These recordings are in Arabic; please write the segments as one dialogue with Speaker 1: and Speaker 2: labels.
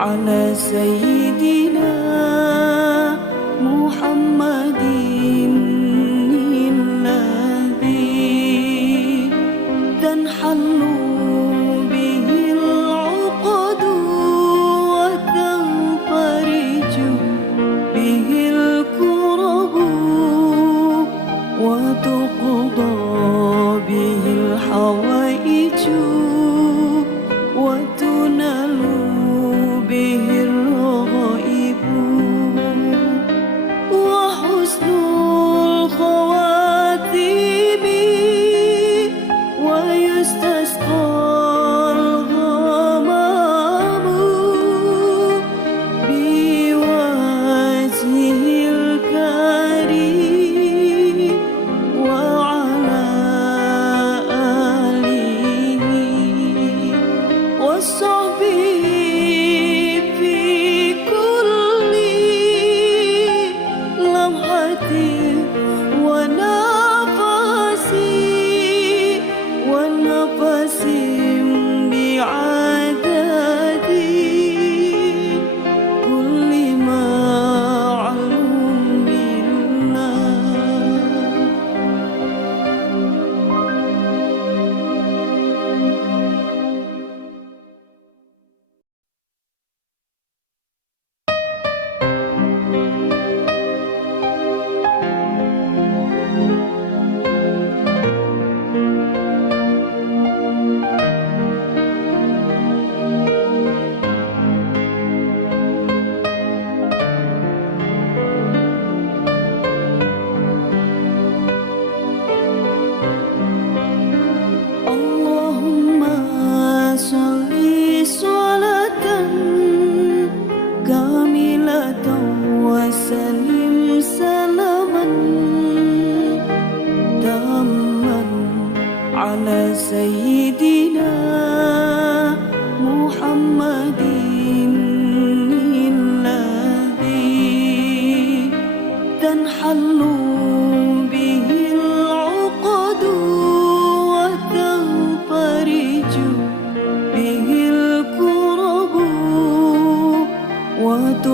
Speaker 1: على 依的 ছবি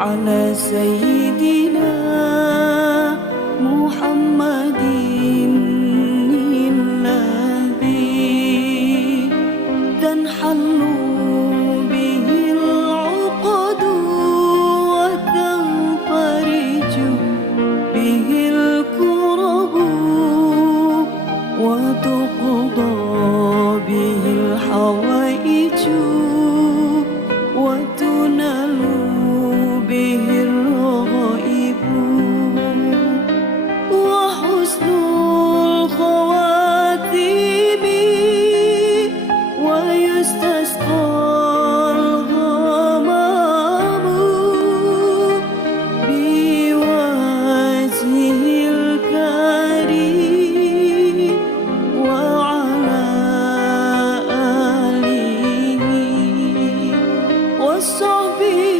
Speaker 1: على سيدنا محمد. won't be.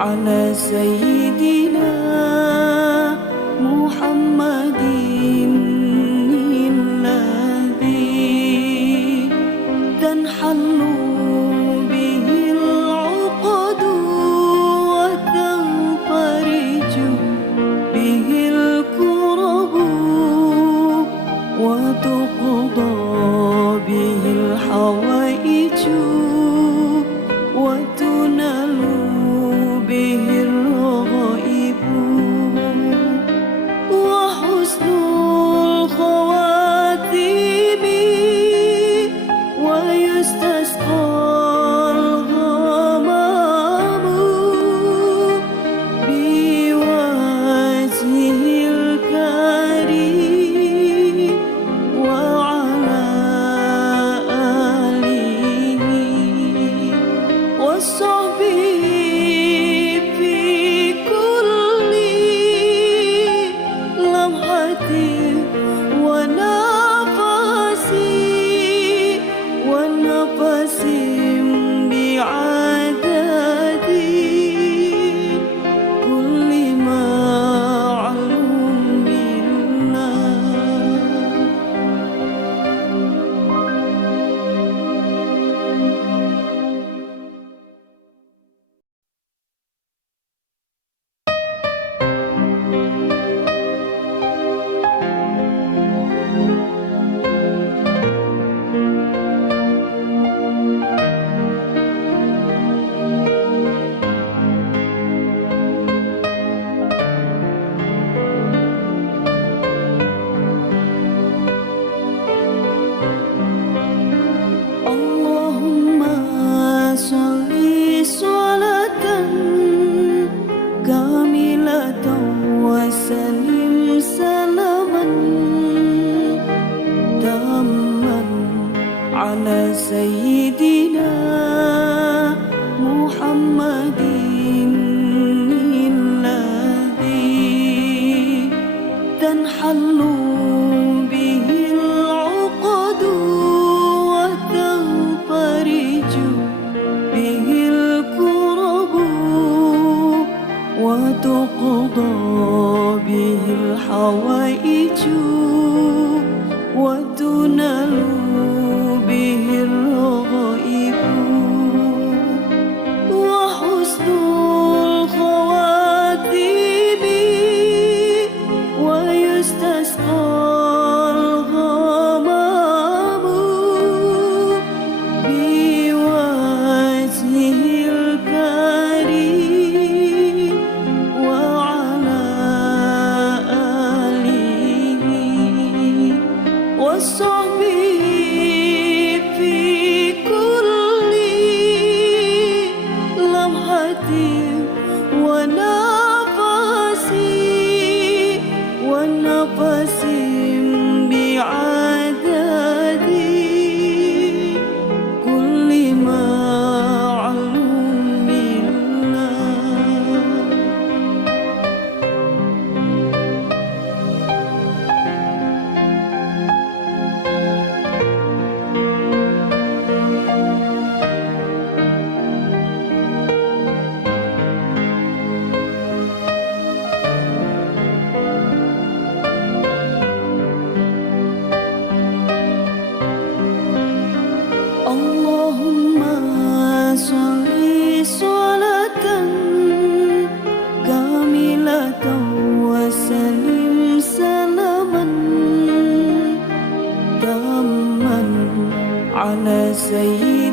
Speaker 1: على سيدنا be وتقضى به الحوائج وتنال So. 随意。